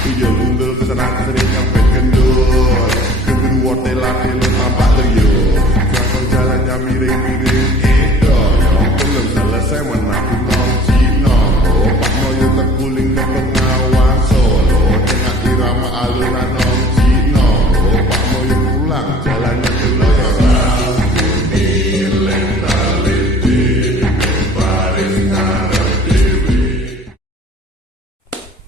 Tuyul undul kesenang sering sampai kendul. Kedua tela-tela tampak tuyul. Jangan jalannya miring-miring itu. Belum selesai menaku nong Cino. Pak Moyo terguling ke Bengawan Solo. Dengan irama alunan nong Cino. Pak Moyo pulang jalannya ke Loyora.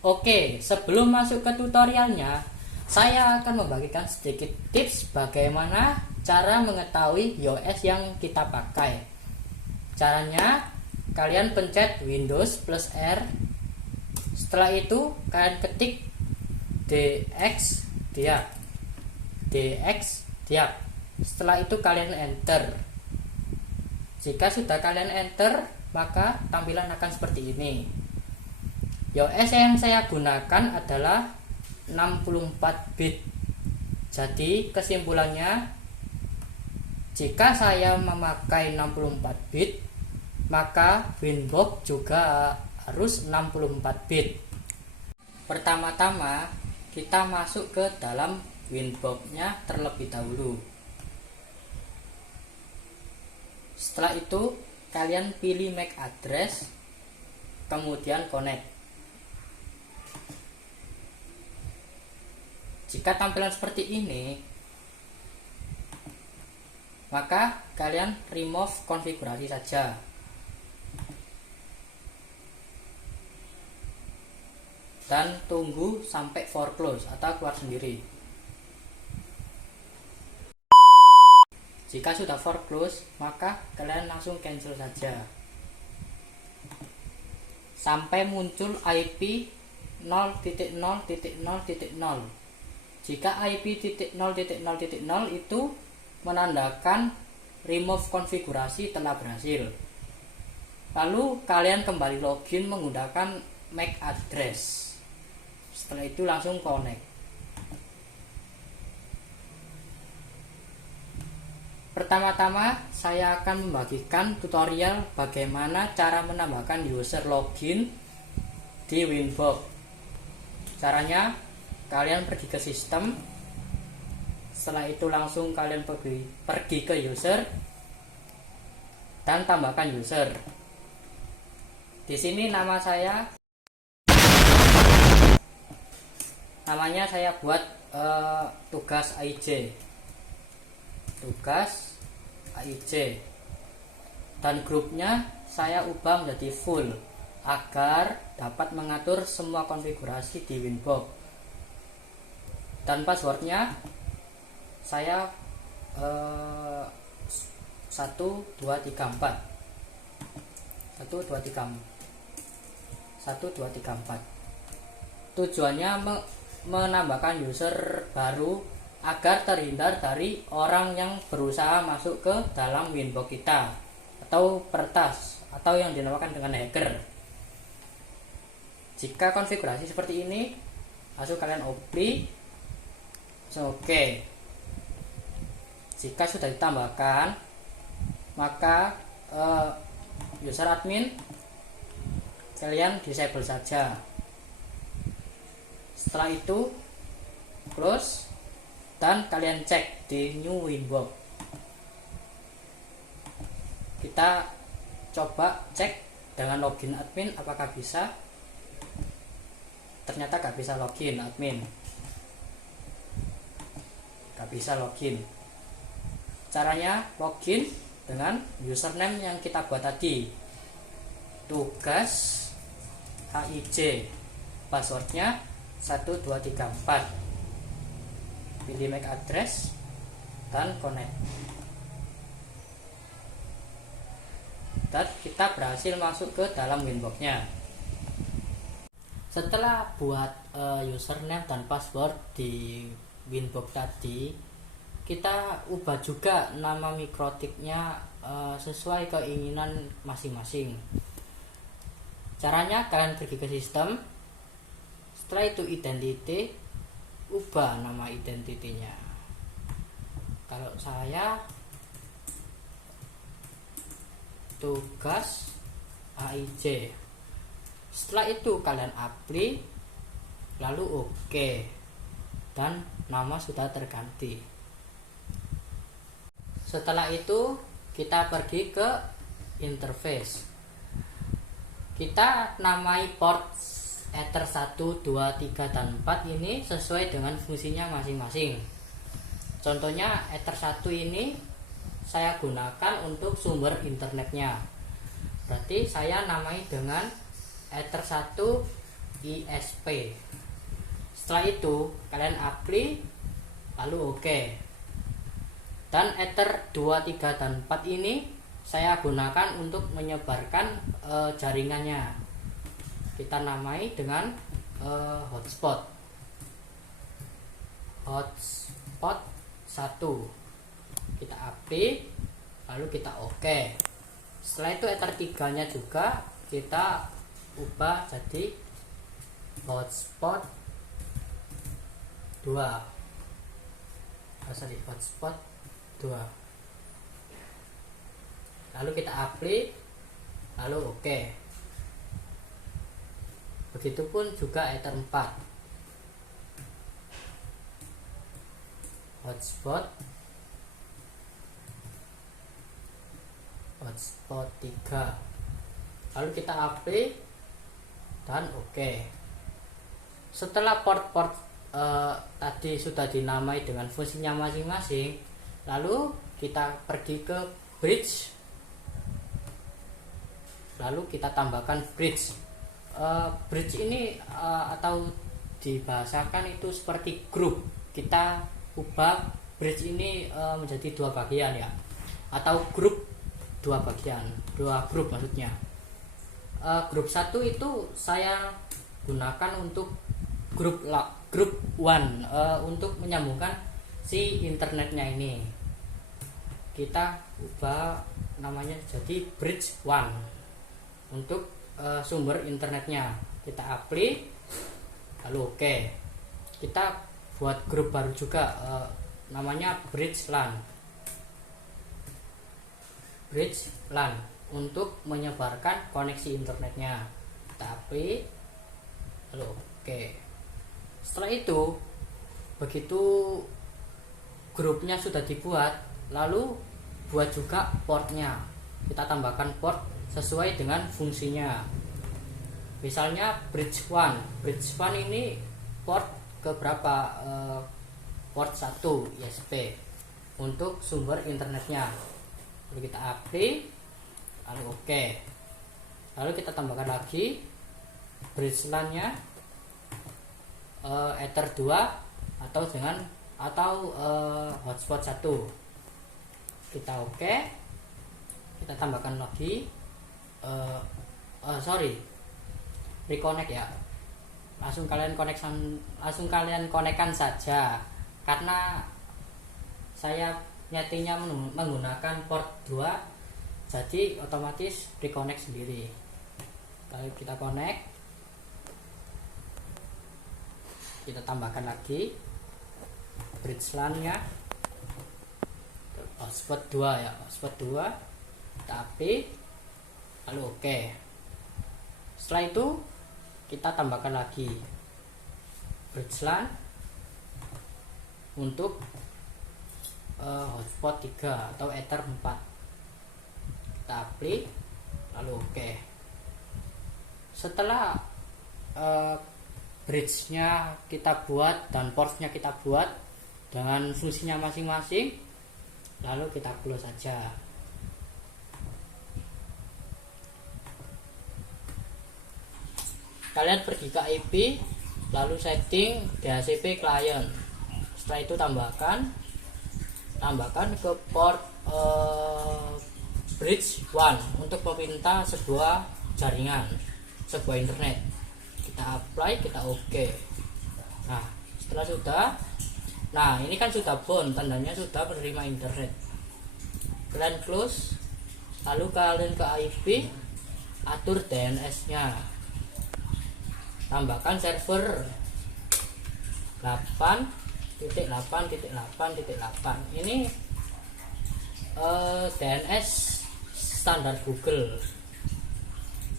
Oke, sebelum masuk ke tutorialnya, saya akan membagikan sedikit tips bagaimana cara mengetahui iOS yang kita pakai. Caranya, kalian pencet Windows plus R. Setelah itu, kalian ketik DX diag. Setelah itu kalian enter. Jika sudah kalian enter, maka tampilan akan seperti ini. iOS yang saya gunakan adalah 64 bit. Jadi kesimpulannya, jika saya memakai 64 bit, maka Winbox juga harus 64 bit. Pertama-tama kita masuk ke dalam Winbox-nya terlebih dahulu. Setelah itu kalian pilih MAC address, kemudian connect. Jika tampilan seperti ini, maka kalian remove konfigurasi saja. Dan tunggu sampai foreclose atau keluar sendiri. Jika sudah foreclose, maka kalian langsung cancel saja. Sampai muncul IP 0.0.0.0. Jika IP 0.0.0 itu menandakan remove konfigurasi telah berhasil. Lalu kalian kembali login menggunakan MAC address. Setelah itu langsung connect. Pertama-tama saya akan membagikan tutorial bagaimana cara menambahkan user login di Winbox. Caranya, kalian pergi ke sistem. Setelah itu langsung kalian pergi ke user dan tambahkan user. Di sini namanya saya buat tugas AIJ. Dan grupnya saya ubah menjadi full agar dapat mengatur semua konfigurasi di Winbox. Dan passwordnya saya 1234. Tujuannya menambahkan user baru agar terhindar dari orang yang berusaha masuk ke dalam Winbox kita atau peretas atau yang dinamakan dengan hacker. Jika konfigurasi seperti ini, langsung kalian apply. Oke. Jika sudah ditambahkan, maka user admin kalian disable saja. Setelah itu close dan kalian cek di new Winbox. Kita coba cek dengan login admin apakah bisa. Ternyata gak bisa login admin. Gak bisa login. Caranya login dengan username yang kita buat tadi, tugas AIJ, passwordnya 1234. Pilih MAC address dan connect. Dan kita berhasil masuk ke dalam Winbox-nya. Setelah buat username dan password di Winbox tadi, kita ubah juga nama mikrotiknya sesuai keinginan masing-masing. Caranya kalian pergi ke sistem. Setelah itu identity, ubah nama identitinya. Kalau saya tugas AIJ. Setelah itu kalian apply lalu oke, dan nama sudah terganti. Setelah itu kita pergi ke interface. Kita namai port Ether 1, 2, 3, dan 4 ini sesuai dengan fungsinya masing-masing. Contohnya Ether 1 ini saya gunakan untuk sumber internetnya. Berarti saya namai dengan Ether 1 ISP. Setelah itu kalian apply lalu oke. Dan Ether 2, 3, dan 4 ini saya gunakan untuk menyebarkan jaringannya. Kita namai dengan hotspot 1. Kita apply lalu kita oke. Setelah itu Ether 3 nya juga kita ubah jadi hotspot 2. Hotspot 2. Lalu kita apply lalu oke. Begitupun juga Ether 4. Hotspot 3. Lalu kita apply dan oke. Setelah port-port tadi sudah dinamai dengan fungsinya masing-masing, lalu kita pergi ke bridge. Lalu kita tambahkan bridge. Bridge ini atau dibahasakan itu seperti grup. Kita ubah bridge ini menjadi 2 bagian ya, atau grup 2 bagian, 2 grup maksudnya. Grup 1 itu saya gunakan untuk grup 1 untuk menyambungkan si internetnya ini. Kita ubah namanya jadi bridge 1 untuk sumber internetnya. Kita apply lalu oke. Kita buat grup baru juga, namanya bridge LAN untuk menyebarkan koneksi internetnya. Kita apply lalu oke. Setelah itu begitu grupnya sudah dibuat, lalu buat juga portnya. Kita tambahkan port sesuai dengan fungsinya. Misalnya bridge 1 ini port ke berapa? Port 1 ISP untuk sumber internetnya. Lalu kita apply lalu oke. Lalu kita tambahkan lagi bridge LAN nya Ether 2 atau hotspot 1. Kita oke. Kita tambahkan lagi reconnect ya. Langsung kalian konekkan saja, karena saya nyetingnya menggunakan port 2, jadi otomatis reconnect sendiri. Lalu kita connect, kita tambahkan lagi bridge LAN nya hotspot 2 ya, hotspot 2. Kita apply lalu oke. Setelah itu kita tambahkan lagi bridge LAN untuk hotspot 3 atau Ether 4. Kita apply lalu oke. Setelah bridge-nya kita buat dan ports-nya kita buat dengan fungsinya masing-masing, lalu kita close saja. Kalian pergi ke IP, lalu setting DHCP client. Setelah itu tambahkan ke port bridge 1 untuk meminta sebuah jaringan, sebuah internet. Kita apply, kita oke. Nah, setelah sudah, ini kan sudah bound, tandanya sudah menerima internet. Kalian close, lalu kalian ke IP, atur DNS nya, tambahkan server 8.8.8.8. Ini DNS standar Google.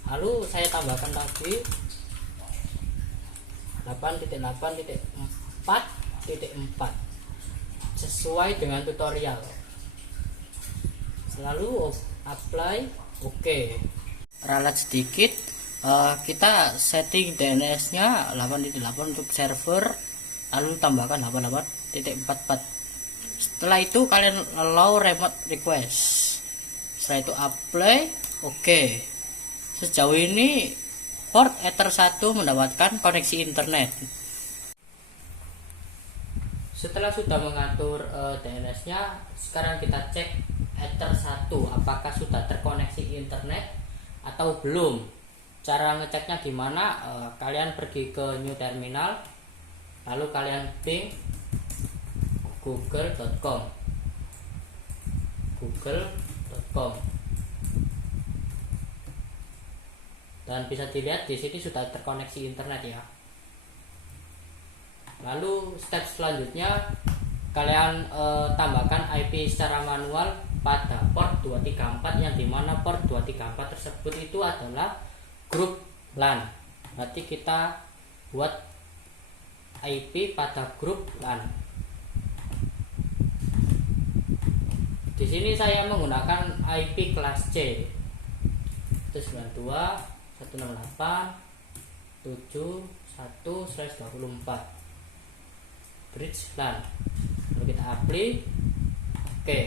Lalu saya tambahkan lagi 8.8.4.4 sesuai dengan tutorial. Selalu apply oke. Ralat sedikit, kita setting DNS nya 8.8 untuk server, lalu tambahkan 88.44. Setelah itu kalian allow remote request. Setelah itu apply oke. Sejauh ini port Ether 1 mendapatkan koneksi internet. Setelah sudah mengatur DNS-nya, sekarang kita cek Ether 1 apakah sudah terkoneksi internet atau belum. Cara ngeceknya gimana? Kalian pergi ke new terminal, lalu kalian ping google.com. Dan bisa dilihat di sini sudah terkoneksi internet ya. Lalu step selanjutnya kalian tambahkan IP secara manual pada port 234, yang dimana port 234 tersebut itu adalah grup LAN. Berarti kita buat IP pada grup LAN. Di sini saya menggunakan IP kelas C 192.168.7.1/24 bridge LAN. Lalu kita apply oke.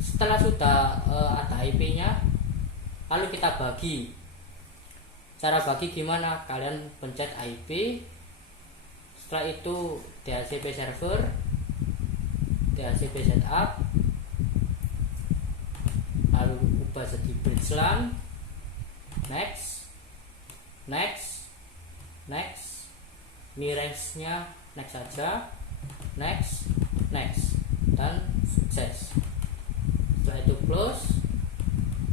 Setelah sudah ada IP nya, lalu kita bagi. Cara bagi gimana? Kalian pencet IP, setelah itu DHCP server, DHCP setup, lalu ubah jadi bridge LAN, next, nearest nya next saja, next, dan sukses. Setelah itu close.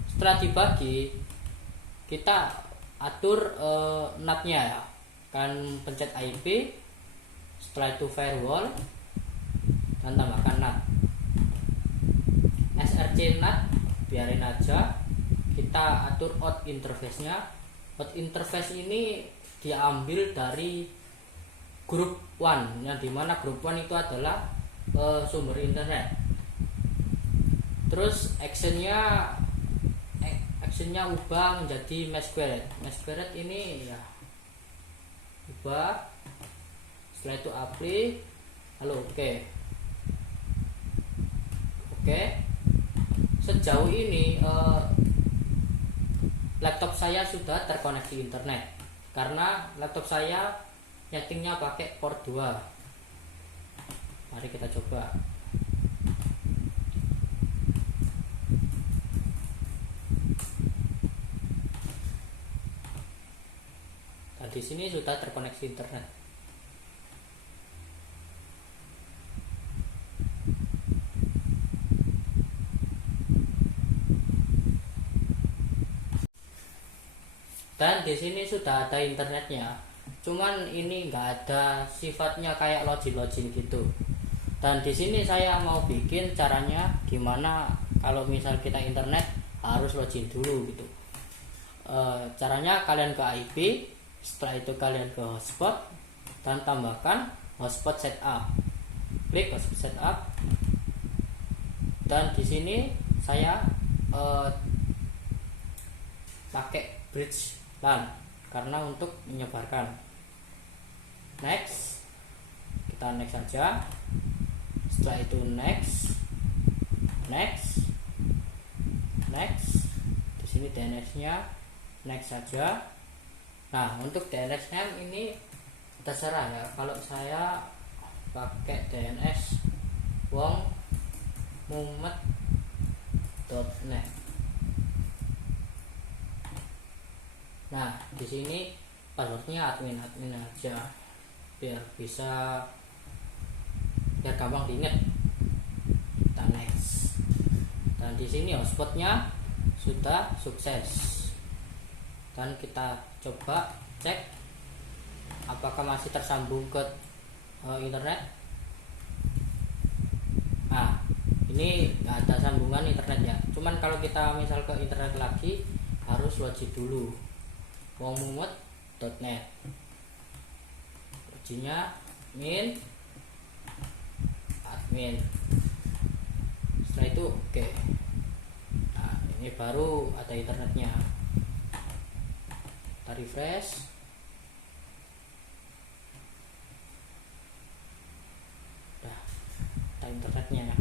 Setelah dibagi, kita atur NAT nya ya, kan pencet IP, setelah itu firewall, dan tambahkan NAT. SRC NAT biarin aja, kita atur out interface nya. Out interface ini diambil dari grup one, yang dimana grup one itu adalah sumber internet. Terus actionnya ubah menjadi masquerade. Masquerade ini ya ubah. Setelah itu apply, lalu oke. Sejauh ini laptop saya sudah terkoneksi internet karena laptop saya nyetingnya pakai port 2. Mari kita coba. Nah, di sini sudah terkoneksi internet. Dan di sini sudah ada internetnya. Cuman ini enggak ada sifatnya kayak login gitu. Dan di sini saya mau bikin caranya gimana kalau misal kita internet harus login dulu gitu. Caranya kalian ke IP, setelah itu kalian ke hotspot dan tambahkan hotspot setup. Klik hotspot setup. Dan di sini saya pakai bridge LAN karena untuk menyebarkan. Next, kita next saja. Setelah itu next. Di sini DNS-nya next saja. Nah, untuk DNS-nya ini terserah ya. Kalau saya pakai DNS wongmumet.net. Nah, di sini passwordnya admin aja biar gampang diingat. Kita next. Dan di sini hotspotnya sudah sukses. Dan kita coba cek apakah masih tersambung ke internet. Nah, ini nggak ada sambungan internet ya. Cuman kalau kita misal ke internet lagi harus login dulu wongmumet.net. ID-nya admin. Setelah itu oke. Nah, ini baru ada internetnya. Kita refresh. Nah, ada internetnya.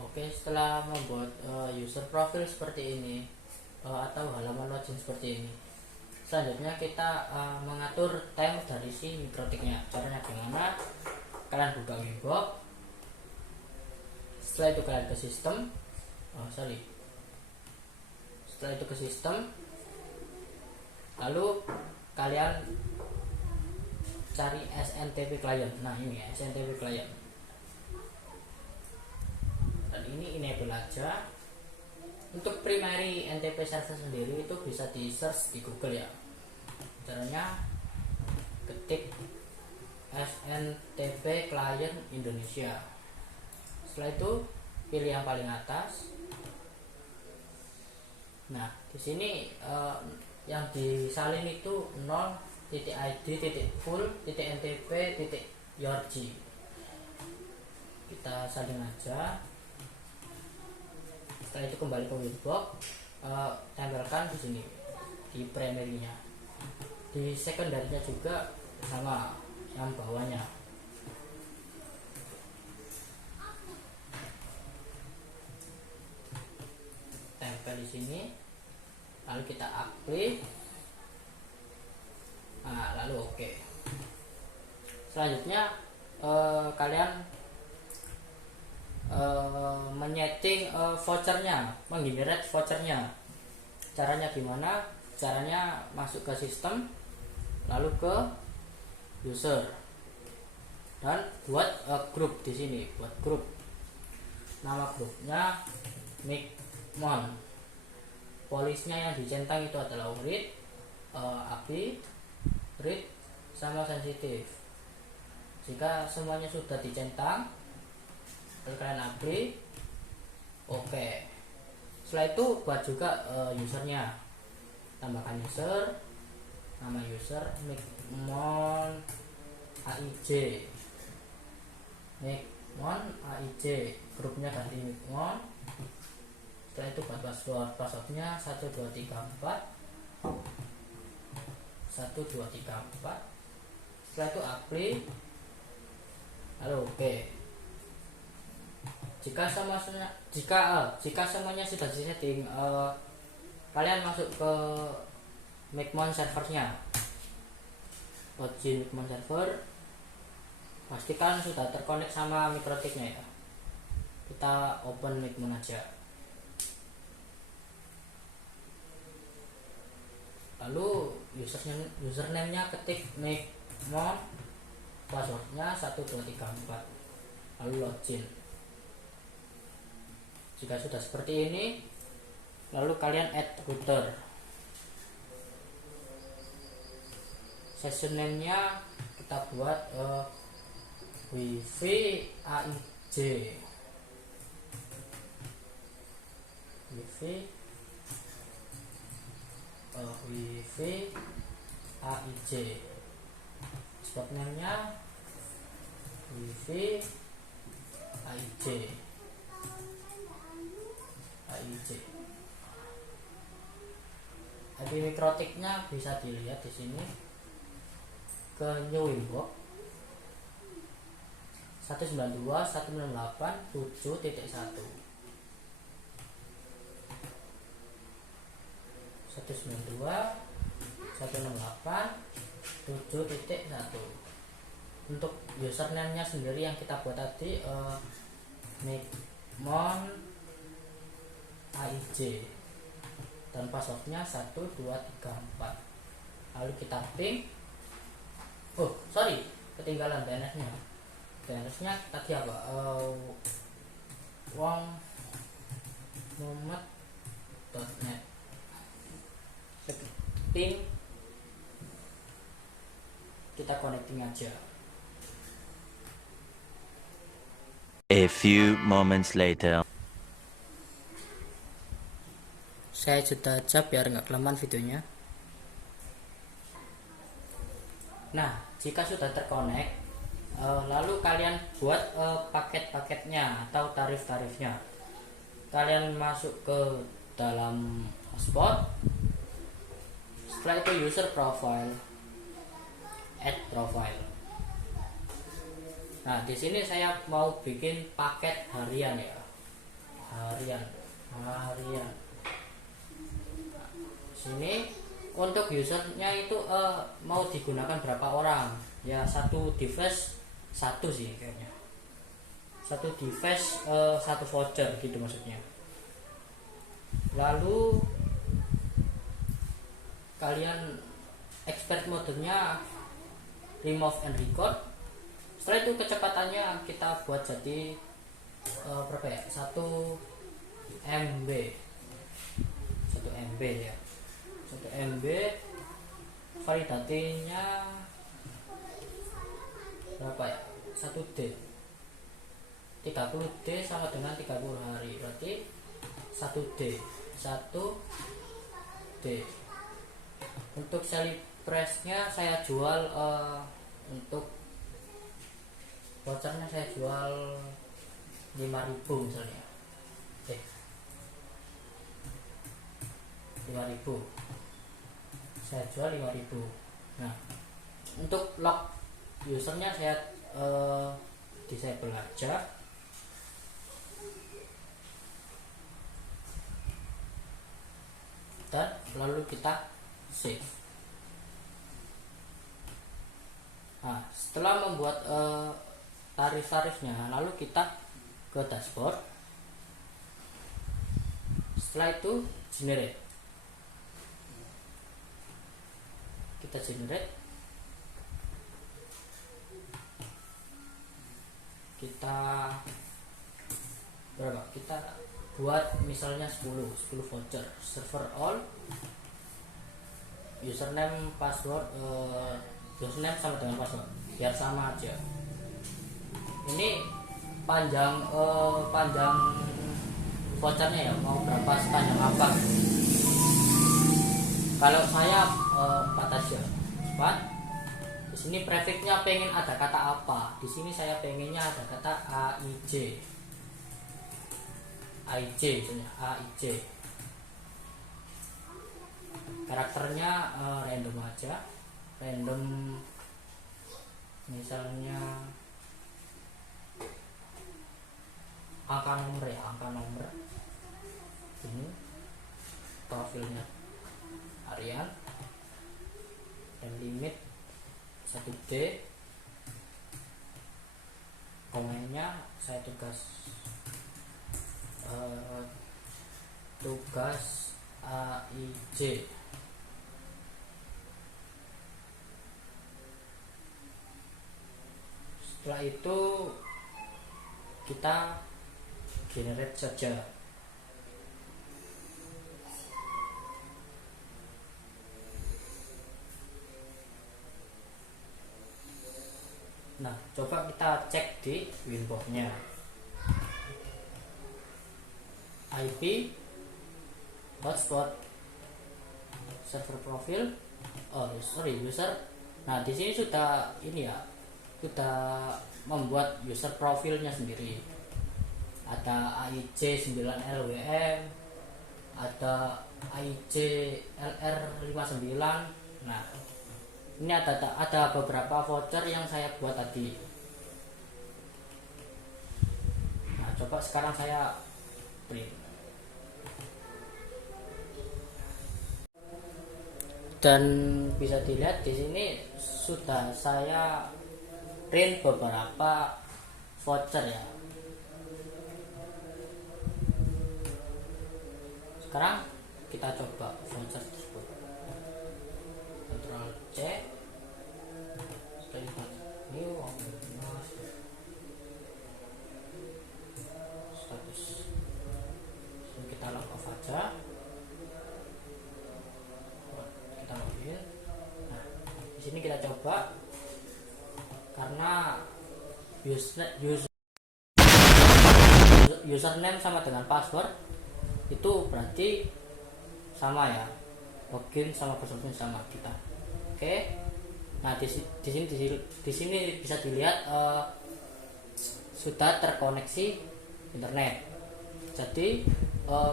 Oke, setelah membuat user profile seperti ini atau halaman login seperti ini, selanjutnya kita mengatur time dari si mikrotiknya. Caranya gimana? Kalian buka Winbox, setelah itu kalian ke sistem, setelah itu ke sistem, lalu kalian cari SNTP client. Nah, ini ya, SNTP client. Dan ini enable aja. Untuk primary NTP server sendiri itu bisa di search di Google ya. Caranya ketik SNTP client Indonesia. Setelah itu pilih yang paling atas. Nah, di sini yang disalin itu 0.id.full.ntp.yorg. Kita salin aja. Setelah itu kembali ke Winbox, tempelkan di sini di primary-nya. Di secondary-nya juga sama yang bawahnya. Tempel di sini, lalu kita apply. Nah, lalu oke. Selanjutnya kalian menyeting vouchernya, menggenerate vouchernya. Caranya gimana? Caranya masuk ke sistem, lalu ke user, dan buat grup di sini. Buat grup, nama grupnya Micmon. Polisnya yang dicentang itu adalah read, API, read, sama sensitif. Jika semuanya sudah dicentang, kalian apply. Oke. Setelah itu buat juga usernya. Tambahkan user, nama user Micmon AIJ. Micmon AIJ, grupnya ganti Micmon. Setelah itu buat passwordnya 1234 1234. Setelah itu apply, lalu oke. Jika semuanya sudah disetting, kalian masuk ke Micmon servernya. Login Micmon server, pastikan sudah terkonek sama mikrotiknya ya. Kita open Micmon aja. Lalu username-nya ketik Micmon, passwordnya 1234, lalu login. Jika sudah seperti ini, lalu kalian add router. Session name-nya kita buat wifi AIJ. Wifi AIJ. Spot name-nya wifi AIJ. ID mikrotiknya bisa dilihat di sini. Ke new Winbox 192.168.7.1 192.168.7.1. Untuk username-nya sendiri yang kita buat tadi Micmon AIJ, dan passwordnya 1234. Lalu kita ping. Ketinggalan DNS-nya. DNS-nya tadi apa? wongmomet.net. Setting, kita connecting aja. A few moments later. Saya jeda aja biar nggak kelamaan videonya. Nah, jika sudah terkonek, lalu kalian buat paket-paketnya atau tarif-tarifnya. Kalian masuk ke dalam hotspot. Setelah itu user profile, add profile. Nah, di sini saya mau bikin paket harian ya. Harian. Sini untuk usernya itu mau digunakan berapa orang? Ya, satu device satu sih kayaknya. Satu device satu voucher gitu maksudnya. Lalu kalian expert modenya remove and record. Setelah itu kecepatannya kita buat jadi berapa ya? 1 MB. 1 MB ya. 1 MB. Validatinya berapa ya? 1D. 30D sama dengan 30 hari. Berarti 1D. 1D. Untuk Celebrate-nya saya jual untuk vouchernya saya jual 5.000 misalnya. 5.000. Saya jual 5.000. Nah, untuk log usernya saya disable aja. Dan lalu kita save. Nah, setelah membuat tarif-tarifnya, lalu kita ke dashboard. Setelah itu generate. Kita generate. Kita berapa? Kita buat misalnya 10 voucher. Server all, username password, username sama dengan password biar sama aja. Ini panjang vouchernya ya, mau berapa, sepanjang apa? Kalau saya 4 aja, 4. Di sini prefixnya pengen ada kata apa? Di sini saya pengennya ada kata AIJ. misalnya AIJ. Karakternya random aja, random, misalnya angka nomor ya, angka nomor. Ini profilnya harian dan limit 1D. Komennya saya tugas AIJ. Setelah itu kita generate saja. Nah, coba kita cek di winbox-nya. IP, hotspot, server profil, user. Nah, di sini sudah ini ya, sudah membuat user profilnya sendiri. Ada AIJ 9LWM, ada AIJ LR59. Nah, ini ada beberapa voucher yang saya buat tadi. Nah, coba sekarang saya print. Dan bisa dilihat di sini sudah saya print beberapa voucher ya. Sekarang kita coba voucher tersebut. Ctrl C. New status. Kita log off aja. Kita login. Nah, di sini kita coba, karena username sama dengan password itu berarti sama ya, login sama passwordnya sama kita. Oke, Nah, di sini bisa dilihat sudah terkoneksi internet. Jadi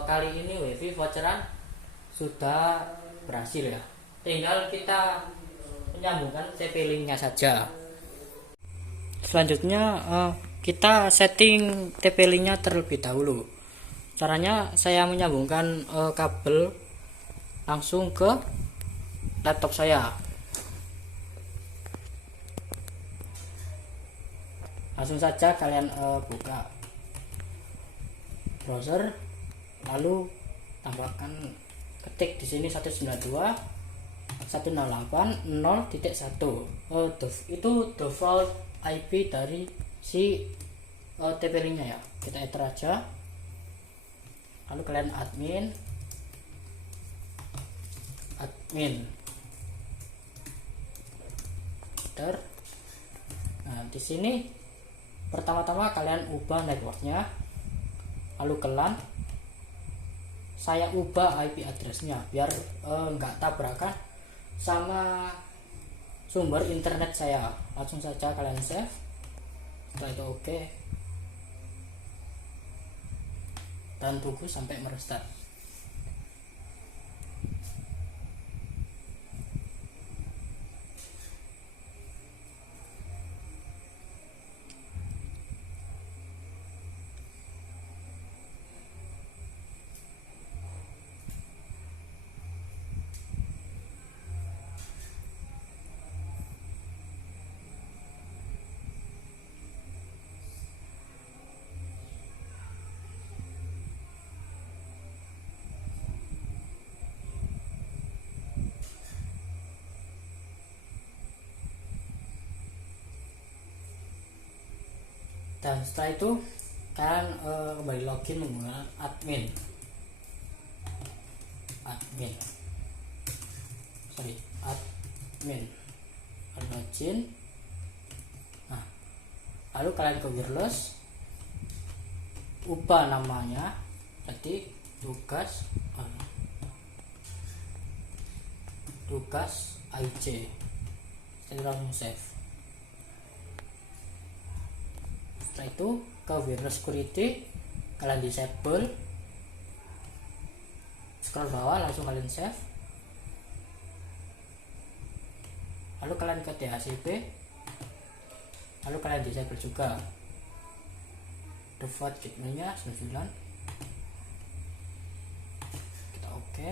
kali ini WiFi voucheran sudah berhasil ya. Tinggal kita menyambungkan TP-Link-nya saja. Selanjutnya kita setting TP-Link-nya terlebih dahulu. Caranya saya menyambungkan kabel langsung ke laptop saya. Langsung saja kalian buka browser, lalu tambahkan, ketik di sini 192.168.0.1. Itu default IP dari si TP-Link-nya ya. Kita enter aja. Lalu kalian admin. Enter. Nah, di sini pertama-tama kalian ubah networknya, lalu ke LAN. Saya ubah IP addressnya biar nggak tabrakan sama sumber internet saya. Langsung saja kalian save. Setelah itu oke, dan tunggu sampai merestart. Dan setelah itu kalian kembali login menggunakan admin, login. Nah, lalu kalian ke wireless, ubah namanya jadi tugas IC. Saya langsung save. Setelah itu ke wireless security, kalian disable, scroll bawah, langsung kalian save. Lalu kalian ke DHCP, lalu kalian disable juga. Default gateway-nya 9. Kita oke.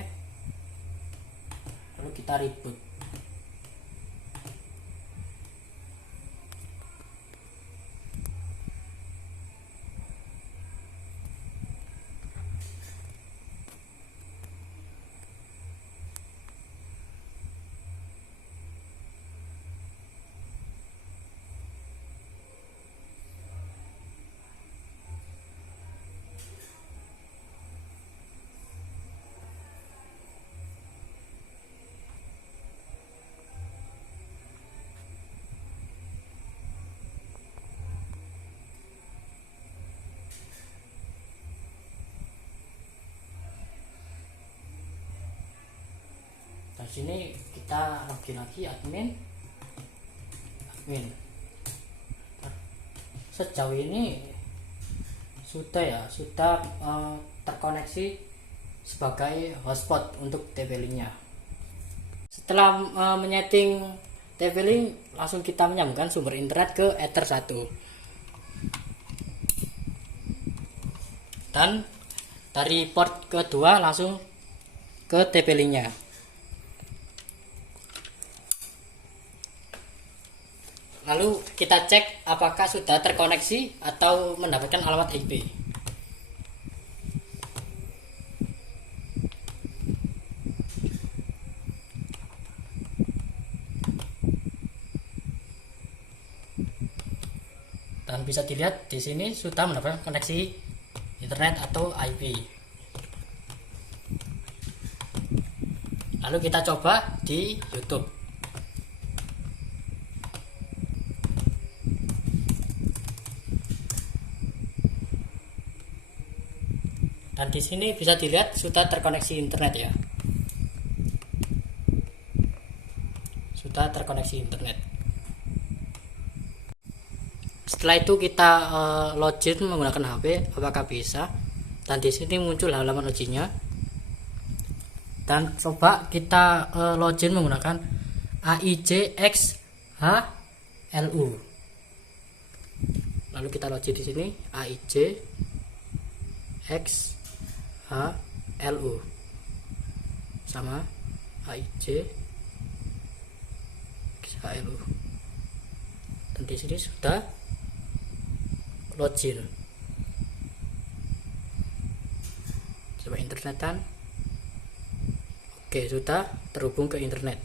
Lalu kita reboot. Di sini kita login lagi admin. Sejauh ini sudah terkoneksi sebagai hotspot untuk TP-Link-nya. Setelah menyeting TP-Link, langsung kita menyambungkan sumber internet ke Ether 1. Dan dari port kedua langsung ke TP-Link-nya. Lalu kita cek apakah sudah terkoneksi atau mendapatkan alamat IP. Dan bisa dilihat di sini sudah mendapatkan koneksi internet atau IP. Lalu kita coba di YouTube. Dan di sini bisa dilihat sudah terkoneksi internet ya. sudah terkoneksi internet. Setelah itu kita login menggunakan HP, apakah bisa? Dan di sini muncul halaman loginnya. Dan coba kita login menggunakan AIJXHLU. Lalu kita login di sini AIJXHLU sama AIJXHLU. Dan di sini sudah login. Coba internetan. Oke, sudah terhubung ke internet.